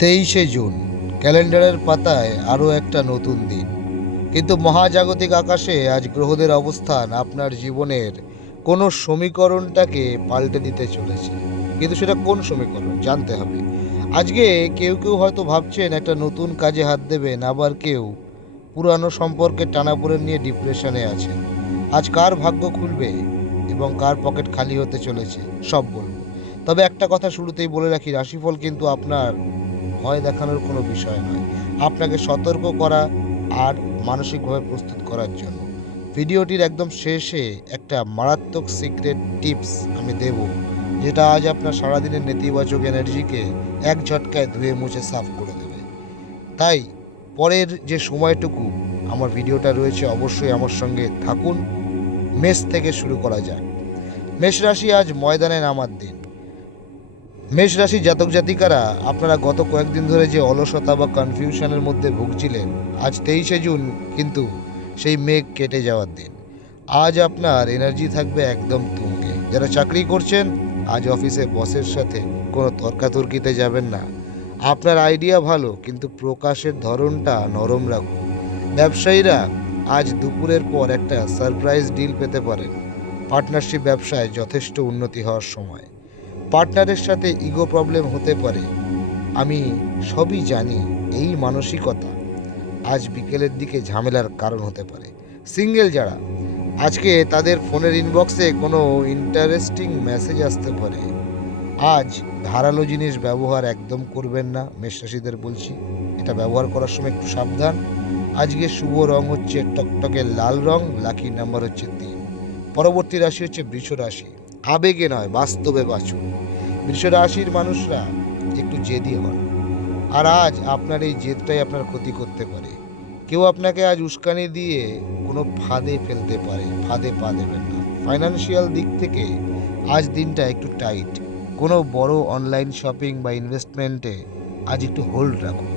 23শে June, ক্যালেন্ডারের পাতায় আরও একটা নতুন দিন। কিন্তু মহাজাগতিক আকাশে আজ গ্রহদের অবস্থান আপনার জীবনের কোনো সমীকরণটাকে পাল্টে দিতে চলেছে। কিন্তু সেটা কোন সমীকরণ জানতে হবে। আজকে কেউ কেউ হয়তো ভাবছেন একটা নতুন কাজে হাত দেবেন, আবার কেউ পুরানো সম্পর্কে টানাপোড়েন নিয়ে ডিপ্রেশনে আছেন। আজ কার ভাগ্য খুলবে এবং কার পকেট খালি হতে চলেছে সব বলবো। তবে একটা কথা শুরুতেই বলে রাখি, রাশিফল কিন্তু আপনার ভয় দেখানোর কোনো বিষয় নয়, আপনাকে সতর্ক করা আর মানসিকভাবে প্রস্তুত করার জন্য। ভিডিওটির একদম শেষে একটা মারাত্মক সিক্রেট টিপস আমি দেব, যেটা আজ আপনার সারাদিনের নেতিবাচক এনার্জিকে এক ঝটকায় ধুয়ে মুছে সাফ করে দেবে। তাই পরের যে সময়টুকু আমার ভিডিওটা রয়েছে, অবশ্যই আমার সঙ্গে থাকুন। মেষ থেকে শুরু করা যাক। মেষ রাশি, আজ ময়দানে নামার দিন। মেষ রাশি জাতক জাতিকারা, আপনারা গত কয়েকদিন ধরে যে অলসতা বা কনফিউশনের মধ্যে ভুগছিলেন, আজ 23শে জুন কিন্তু সেই মেঘ কেটে যাওয়ার দিন। আজ আপনার এনার্জি থাকবে একদম তুঙ্গে। যারা চাকরি করছেন, আজ অফিসে বসের সাথে কোনো তর্কাতর্কিতে যাবেন না। আপনার আইডিয়া ভালো, কিন্তু প্রকাশের ধরনটা নরম রাখুন। ব্যবসায়ীরা, আজ দুপুরের পর একটা সারপ্রাইজ ডিল পেতে পারেন। পার্টনারশিপ ব্যবসায় যথেষ্ট উন্নতি হওয়ার সময়। পার্টনারের সাথে ইগো প্রবলেম হতে পারে, আমি সবই জানি, এই মানসিকতা আজ বিকেলের দিকে ঝামেলার কারণ হতে পারে। সিঙ্গেল যারা, আজকে তাদের ফোনের ইনবক্সে কোনো ইন্টারেস্টিং মেসেজ আসতে পারে। আজ ধারালো জিনিস ব্যবহার একদম করবেন না, মেষরাশিদের বলছি। এটা ব্যবহার করার সময় একটু সাবধান। আজকে শুভ রং হচ্ছে টকটকে লাল রং, লাকি নাম্বার হচ্ছে 3। পরবর্তী রাশি হচ্ছে বৃষ রাশি। আবেগে নয়, বাস্তবে বাঁচুন। বৃষ রাশির মানুষরা একটু জেদি হন, আর আজ আপনার এই জেদটাই আপনার ক্ষতি করতে পারে। কেউ আপনাকে আজ উস্কানি দিয়ে কোনো ফাঁদে ফেলতে পারে, ফাঁদে পা দেবেন না। ফাইন্যান্সিয়াল দিক থেকে আজ দিনটা একটু টাইট। কোনো বড় অনলাইন শপিং বা ইনভেস্টমেন্টে আজ একটু হোল্ড রাখুন।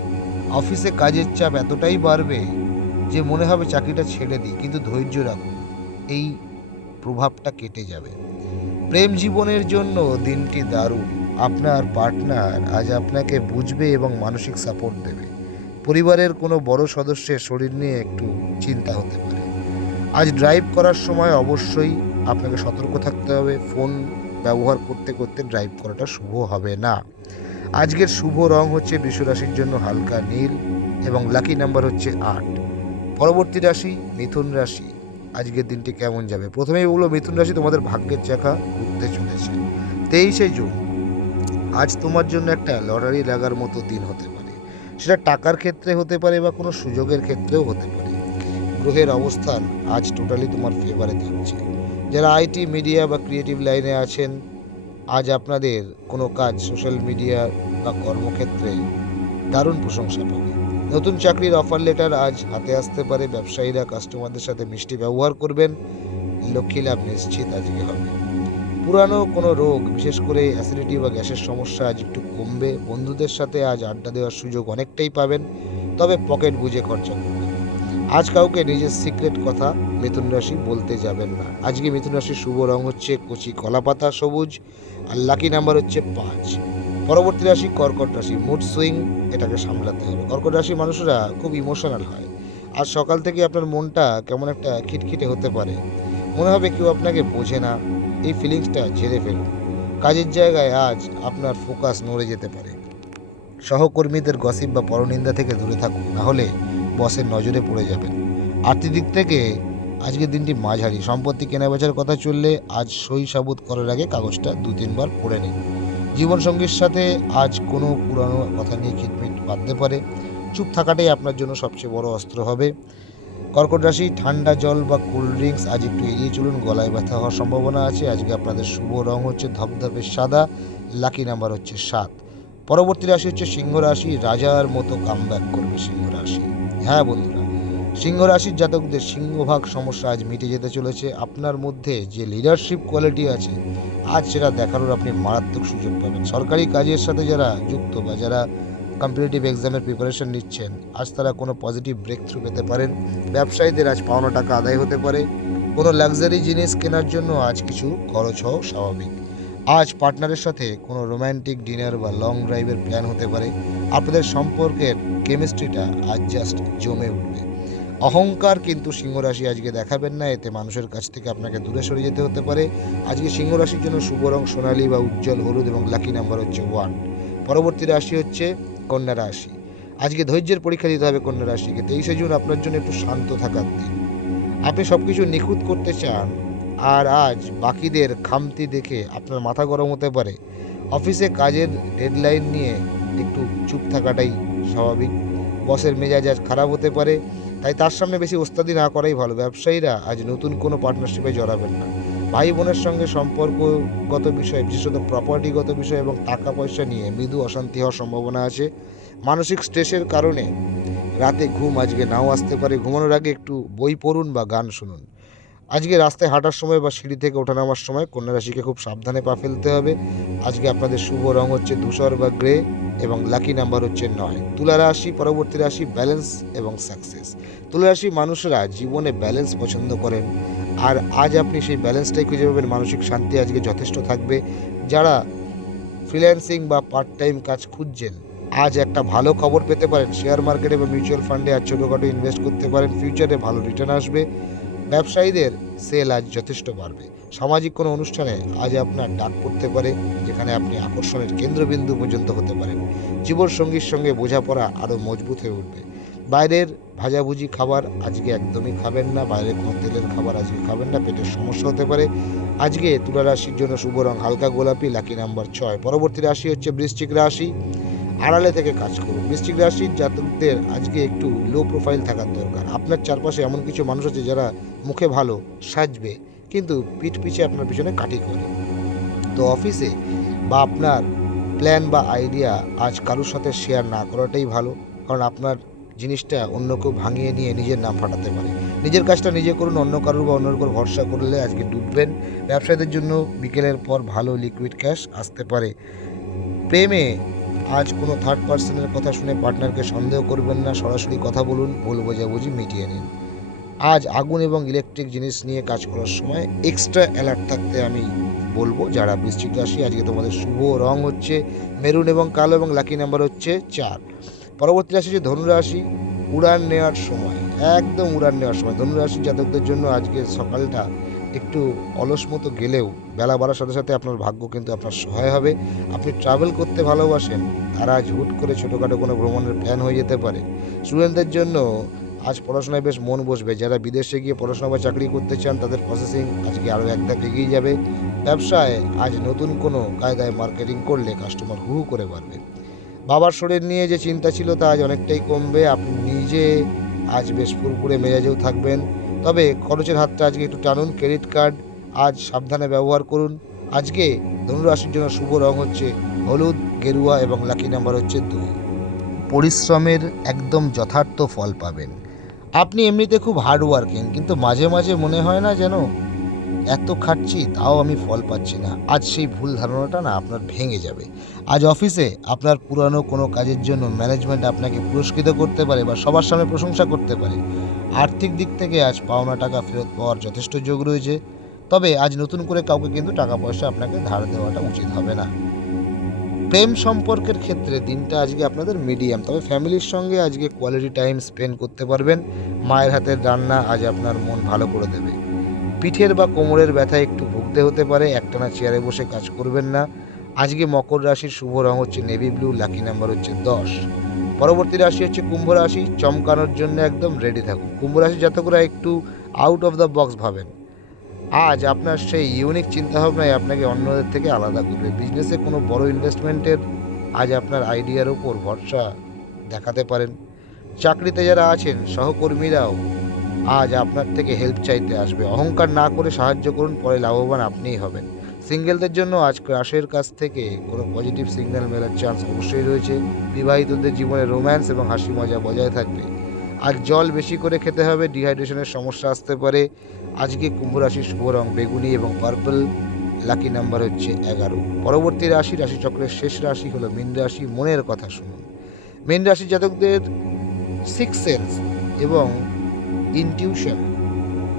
অফিসে কাজের চাপ এতটাই বাড়বে যে মনে হবে চাকরিটা ছেড়ে দিই, কিন্তু ধৈর্য রাখুন, এই প্রভাবটা কেটে যাবে। প্রেম জীবনের জন্য দিনটি দারুণ। আপনার পার্টনার আজ আপনাকে বুঝবে এবং মানসিক সাপোর্ট দেবে। পরিবারের কোনো বড় সদস্যের শরীর নিয়ে একটু চিন্তা হতে পারে। আজ ড্রাইভ করার সময় অবশ্যই আপনাকে সতর্ক থাকতে হবে। ফোন ব্যবহার করতে করতে ড্রাইভ করাটা শুভ হবে না। আজকের শুভ রং হচ্ছে বৃষ রাশির জন্য হালকা নীল এবং লাকি নাম্বার হচ্ছে 8। পরবর্তী রাশি মিথুন রাশি। আজকের দিনটি কেমন যাবে? প্রথমেই বলবো, মিথুন রাশি তোমাদের ভাগ্যের চাকা ঘুরতে চলেছে। 23শে জুন, আজ তোমার জন্য একটা লটারি লাগার মতো দিন হতে পারে। সেটা টাকার ক্ষেত্রে হতে পারে বা কোনো সুযোগের ক্ষেত্রেও হতে পারে। গ্রহের অবস্থান আজ টোটালি তোমার ফেভারে থাকছে। যারা আইটি, মিডিয়া বা ক্রিয়েটিভ লাইনে আছেন, আজ আপনাদের কোনো কাজ সোশ্যাল মিডিয়া বা কর্মক্ষেত্রে দারুণ প্রশংসা পাবে। নতুন চাকরির অফার লেটার আজ হাতে আসতে পারে। ব্যবসায়ীরা কাস্টমারদের সাথে মিষ্টি ব্যবহার করবেন। লক্ষ্মী লাভ নিশ্চিত আজকে হবে। পুরানো কোনো রোগ, বিশেষ করে অ্যাসিডিটি বা গ্যাসের সমস্যা আজ একটু কমবে। বন্ধুদের সাথে আজ আড্ডা দেওয়ার সুযোগ অনেকটাই পাবেন, তবে পকেট বুঝে খরচা করবেন। আজ কাউকে নিজের সিক্রেট কথা মিথুন রাশি বলতে যাবেন না। আজকে মিথুন রাশির শুভ রং হচ্ছে কচি কলাপাতা সবুজ, আর লাকি নাম্বার হচ্ছে 5। পরবর্তী রাশি কর্কট রাশি। মুড সুইং, এটাকে সামলাতে হবে। কর্কট রাশির মানুষরা খুব ইমোশনাল হয়। আজ সকাল থেকে আপনার মনটা কেমন একটা খিটখিটে হতে পারে, মনে হবে কেউ আপনাকে বোঝে না। এই ফিলিংসটা ঝেড়ে ফেলুন। কাজের জায়গায় আজ আপনার ফোকাস নড়ে যেতে পারে। সহকর্মীদের গসিপ বা পরনিন্দা থেকে দূরে থাকুন, না হলে বসের নজরে পড়ে যাবেন। আর্থিক দিক থেকে আজকের দিনটি মাঝারি। সম্পত্তি কেনাবেচার কথা চললে আজ সই সাবুত করার আগে কাগজটা 2-3 বার পড়ে নিন। জীবনসঙ্গীর সাথে আজ কোনো পুরানো কথা নিয়ে খিটমিট বাঁধতে পারে। চুপ থাকাটাই আপনার জন্য সবচেয়ে বড় অস্ত্র হবে। কর্কট রাশি, ঠান্ডা জল বা কোল্ড ড্রিঙ্কস আজ একটু এড়িয়ে চলুন, গলায় ব্যথা হওয়ার সম্ভাবনা আছে। আজকে আপনাদের শুভ রং হচ্ছে ধবধবে সাদা, লাকি নাম্বার হচ্ছে 7। পরবর্তী রাশি হচ্ছে সিংহ রাশি। রাজার মতো কামব্যাক করবে সিংহ রাশি। হ্যাঁ বন্ধুরা, সিংহ রাশির জাতকদের সিংহভাগ সমস্যা আজ মিটে যেতে চলেছে। আপনার মধ্যে যে লিডারশিপ কোয়ালিটি আছে, আজ সেটা দেখানোর আপনি মারাত্মক সুযোগ পাবেন। সরকারি কাজের সাথে যারা যুক্ত বা যারা কম্পিটিটিভ এক্সামের প্রিপারেশন নিচ্ছেন, আজ তারা কোনো পজিটিভ ব্রেক থ্রু পেতে পারেন। ব্যবসায়ীদের আজ পাওনা টাকা আদায় হতে পারে। কোনো লাক্সারি জিনিস কেনার জন্য আজ কিছু খরচ হওয়া স্বাভাবিক। আজ পার্টনারের সাথে কোনো রোম্যান্টিক ডিনার বা লং ড্রাইভের প্ল্যান হতে পারে। আপনাদের সম্পর্কের কেমিস্ট্রিটা আজ জাস্ট জমে উঠবে। অহংকার কিন্তু সিংহ রাশি আজকে দেখাবেন না, এতে মানুষের কাছ থেকে আপনাকে দূরে সরে যেতে হতে পারে। আজকে সিংহ রাশির জন্য শুভ রং সোনালী বা উজ্জ্বল হলুদ এবং লাকি নাম্বার হচ্ছে 1। পরবর্তী রাশি হচ্ছে কন্যা রাশি। আজকে ধৈর্যের পরীক্ষা দিতে হবে কন্যা রাশিকে। 23শে জুন আপনার জন্য একটু শান্ত থাকার দিন। আপনি সব কিছু নিখুঁত করতে চান, আর আজ বাকিদের খামতি দেখে আপনার মাথা গরম হতে পারে। অফিসে কাজের ডেডলাইন নিয়ে একটু চুপ থাকাটাই স্বাভাবিক। বসের মেজাজ আজ খারাপ হতে পারে, তাই তার সামনে বেশি ওস্তাদি না করাই ভালো। ব্যবসায়ীরা আজ নতুন কোনো পার্টনারশিপে জড়াবেন না। ভাই বোনের সঙ্গে সম্পর্কগত বিষয়, বিশেষত প্রপার্টিগত বিষয় এবং টাকা পয়সা নিয়ে মৃদু অশান্তি হওয়ার সম্ভাবনা আছে। মানসিক স্ট্রেসের কারণে রাতে ঘুম আজকে নাও আসতে পারে। ঘুমানোর আগে একটু বই পড়ুন বা গান শুনুন। আজকে রাস্তায় হাঁটার সময় বা সিঁড়ি থেকে ওঠানামার সময় কন্যা রাশিকে খুব সাবধানে পা ফেলতে হবে। আজকে আপনাদের শুভ রং হচ্ছে ধূসর বা গ্রে এবং লাকি নাম্বার হচ্ছে 9। তুলা রাশি, পরবর্তী রাশি ব্যালেন্স এবং সাকসেস। তুলা রাশি মানুষরা জীবনে ব্যালেন্স পছন্দ করেন, আর আজ আপনি সেই ব্যালেন্সটাই খুঁজে পাবেন। মানসিক শান্তি আজকে যথেষ্ট থাকবে। যারা ফ্রিল্যান্সিং বা পার্ট টাইম কাজ খুঁজছেন, আজ একটা ভালো খবর পেতে পারেন। শেয়ার মার্কেটে বা মিউচুয়াল ফান্ডে আজ ছোটোখাটো ইনভেস্ট করতে পারেন, ফিউচারে ভালো রিটার্ন আসবে। ব্যবসায়ীদের সেল আজ যথেষ্ট বাড়বে। সামাজিক কোনো অনুষ্ঠানে আজ আপনার ডাক পড়তে পারে, যেখানে আপনি আকর্ষণের কেন্দ্রবিন্দু পর্যন্ত হতে পারেন। জীবনসঙ্গীর সঙ্গে বোঝাপড়া আরও মজবুত হয়ে উঠবে। বাইরের ভাজাভুজি খাবার আজকে একদমই খাবেন না। বাইরের কোনো তেলের খাবার আজকে খাবেন না, পেটের সমস্যা হতে পারে। আজকে তুলা রাশির জন্য শুভ রং হালকা গোলাপি, লাকি নাম্বার 6। পরবর্তী রাশি হচ্ছে বৃশ্চিক রাশি। আড়ালে থেকে কাজ করুন। বৃশ্চিক রাশির জাতকদের আজকে একটু লো প্রোফাইল থাকার দরকার। আপনার চারপাশে এমন কিছু মানুষ আছে যারা মুখে ভালো সাজবে, কিন্তু পিঠ পিছে আপনার পিছনে কাটি করে। তো অফিসে বা আপনার প্ল্যান বা আইডিয়া আজ কারোর সাথে শেয়ার না করাটাই ভালো, কারণ আপনার জিনিসটা অন্য কেউ ভাঙিয়ে নিয়ে নিজের নাম ফাটাতে পারে। নিজের কাজটা নিজে করুন, অন্য কারোর বা অন্যের উপর ভরসা করলে আজকে ডুববেন। ব্যবসায়ীদের জন্য বিকেলের পর ভালো লিকুইড ক্যাশ আসতে পারে। প্রেমে আজ কোনো থার্ড পার্সনের কথা শুনে পার্টনারকে সন্দেহ করবেন না, সরাসরি কথা বলুন, ভুল বোঝাবুঝি মিটিয়ে নিন। আজ আগুন এবং ইলেকট্রিক জিনিস নিয়ে কাজ করার সময় এক্সট্রা অ্যালার্ট থাকতে আমি বলবো। যারা বৃশ্চিক রাশি, আজকে তোমাদের শুভ রং হচ্ছে মেরুন এবং কালো এবং লাকি নাম্বার হচ্ছে 4। পরবর্তী রাশি হচ্ছে ধনুরাশি। উড়ান নেওয়ার সময়, একদম উড়ান নেওয়ার সময় ধনুরাশি জাতকদের জন্য আজকে সকালটা একটু অলস মতো গেলেও বেলা বাড়ার সাথে সাথে আপনার ভাগ্য কিন্তু আপনার সহায় হবে। আপনি ট্রাভেল করতে ভালোবাসেন, আর আজ হুট করে ছোটোখাটো কোনো ভ্রমণের প্ল্যান হয়ে যেতে পারে। স্টুডেন্টদের জন্য আজ পড়াশোনায় বেশ মন বসবে। যারা বিদেশে গিয়ে পড়াশোনা বা চাকরি করতে চান, তাদের প্রসেসিং আজকে আরও এক ধাপ এগিয়ে যাবে। ব্যবসায় আজ নতুন কোনো কায়দায় মার্কেটিং করলে কাস্টমার হু হু করে বাড়বে। বাবার শরীর নিয়ে যে চিন্তা ছিল তা আজ অনেকটাই কমবে। আপনি নিজে আজ বেশ ফুরফুরে মেজাজেও থাকবেন। তবে খরচের হাতটা আজকে একটু টানুন। ক্রেডিট কার্ড আজ সাবধানে ব্যবহার করুন। আজকে ধনুরাশির জন্য শুভ রং হচ্ছে হলুদ, গেরুয়া এবং লাকি নাম্বার হচ্ছে 2। পরিশ্রমের একদম যথার্থ ফল পাবেন। আপনি এমনিতে খুব হার্ড ওয়ার্কিং, কিন্তু মাঝে মাঝে মনে হয় না যেন এত খাটছি তাও আমি ফল পাচ্ছি না। আজ সেই ভুল ধারণাটা না আপনার ভেঙে যাবে। আজ অফিসে আপনার পুরানো কোনো কাজের জন্য ম্যানেজমেন্ট আপনাকে পুরস্কৃত করতে পারে বা সবার সামনে প্রশংসা করতে পারে। আর্থিক দিক থেকে আজ পাওনা টাকা ফেরত পাওয়ার যথেষ্ট যোগ রয়েছে। তবে আজ নতুন করে কাউকে কিন্তু টাকা পয়সা আপনাকে ধার দেওয়াটা উচিত হবে না। প্রেম সম্পর্কের ক্ষেত্রে দিনটা আজকে আপনাদের মিডিয়াম, তবে ফ্যামিলির সঙ্গে আজকে কোয়ালিটি টাইম স্পেন্ড করতে পারবেন। মায়ের হাতের রান্না আজ আপনার মন ভালো করে দেবে। পিঠের বা কোমরের ব্যথা একটু ভুগতে হতে পারে। একটানা চেয়ারে বসে কাজ করবেন না। আজকে মকর রাশির শুভ রং হচ্ছে নেভি ব্লু, লাকি নাম্বার হচ্ছে 10। পরবর্তী রাশি হচ্ছে কুম্ভ রাশি। চমকানোর জন্য একদম রেডি থাকুন। কুম্ভ রাশি জাতকরা একটু আউট অফ দ্য বক্স ভাবেন। আজ আপনার সেই ইউনিক চিন্তাভাবনায় আপনাকে অন্যদের থেকে আলাদা করবে। বিজনেসে কোনো বড় ইনভেস্টমেন্টের আজ আপনার আইডিয়ার ওপর ভরসা দেখাতে পারেন। চাকরিতে যারা আছেন সহকর্মীরাও আজ আপনার থেকে হেল্প চাইতে আসবে। অহংকার না করে সাহায্য করুন, পরে লাভবান আপনিই হবেন। সিঙ্গেলদের জন্য আজ ক্রাশের কাছ থেকে কোনো পজিটিভ সিগন্যাল মেলার চান্স অবশ্যই রয়েছে। বিবাহিতদের জীবনে রোম্যান্স এবং হাসি মজা বজায় থাকবে। আজ জল বেশি করে খেতে হবে, ডিহাইড্রেশনের সমস্যা আসতে পারে। আজকে কুম্ভ রাশির শুভ রং বেগুনি এবং পার্পল, লাকি নাম্বার হচ্ছে 11। পরবর্তী রাশি, রাশিচক্রের শেষ রাশি হলো মীন রাশি। মনের কথা শুনুন। মীন রাশি জাতকদের সিক্স সেন্স এবং ইনটিউশন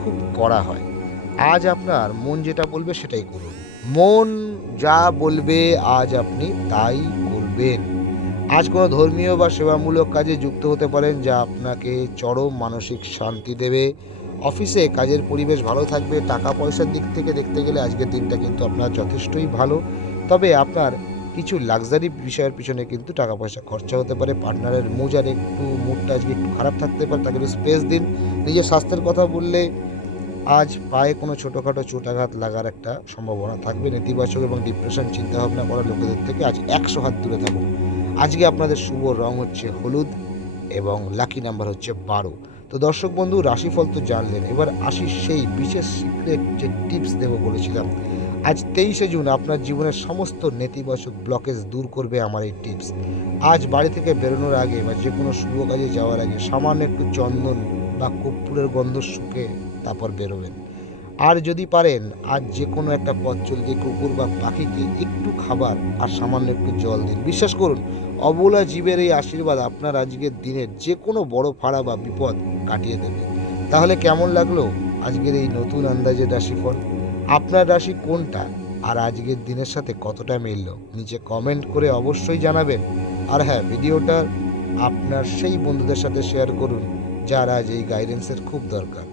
খুব কড়া হয়। আজ আপনার মন যেটা বলবে সেটাই করুন। মন যা বলবে আজ আপনি তাই করবেন। আজ কোনো ধর্মীয় বা সেবামূলক কাজে যুক্ত হতে পারেন, যা আপনাকে চরম মানসিক শান্তি দেবে। অফিসে কাজের পরিবেশ ভালো থাকবে। টাকা পয়সার দিক থেকে দেখতে গেলে আজকের দিনটা কিন্তু আপনার যথেষ্টই ভালো। তবে আপনার কিছু লাক্সারি বিষয়ের পিছনে কিন্তু টাকা পয়সা খরচা হতে পারে। পার্টনারের মুডটা আজকে একটু খারাপ থাকতে পারে, তাকে একটু স্পেস দিন। নিজের স্বাস্থ্যের কথা বললে আজ পায়ে কোনো ছোটোখাটো চোটাঘাত লাগার একটা সম্ভাবনা থাকবে। নেতিবাচক এবং ডিপ্রেশন চিন্তাভাবনা করা লোকেদের থেকে আজ 100 হাত দূরে থাকুন। আজকে আপনাদের শুভ রং হচ্ছে হলুদ এবং লাকি নাম্বার হচ্ছে 12। তো দর্শক বন্ধু, রাশিফল তো জানলেন, এবার আসি সেই বিশেষ সিক্রেট যে টিপস দেবো বলেছিলাম। আজ 23শে জুন আপনার জীবনের সমস্ত নেতিবাচক ব্লকেজ দূর করবে আমার এই টিপস। আজ বাড়ি থেকে বেরোনোর আগে বা যে কোনো শুভ কাজে যাওয়ার আগে সামান্য একটু চন্দন বা কর্পূরের গন্ধ শুকে তারপর বেরোবেন। আর যদি পারেন আজ যে কোনো একটা পথ চলতি কুকুর বা পাখিকে একটু খাবার আর সামান্য একটু জল দিন। বিশ্বাস করুন, অবলা জীবের এই আশীর্বাদ আপনার আজকের দিনের যে কোনো বড় ফাড়া বা বিপদ কাটিয়ে দেবে। তাহলে কেমন লাগলো আজকের এই নতুন আন্দাজের রাশিফল? আপনার রাশি কোনটা আর আজকের দিনের সাথে কতটা মিলল নিচে কমেন্ট করে অবশ্যই জানাবেন। আর হ্যাঁ, ভিডিওটা আপনার সেই বন্ধুদের সাথে শেয়ার করুন যার আজ এই গাইডেন্সের খুব দরকার।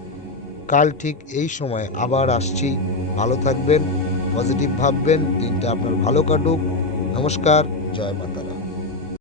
কাল ঠিক এই সময় আবার আসছি। ভালো থাকবেন, পজিটিভ ভাববেন, দিনটা আপনার ভালো কাটুক। নমস্কার, জয় মাতারা।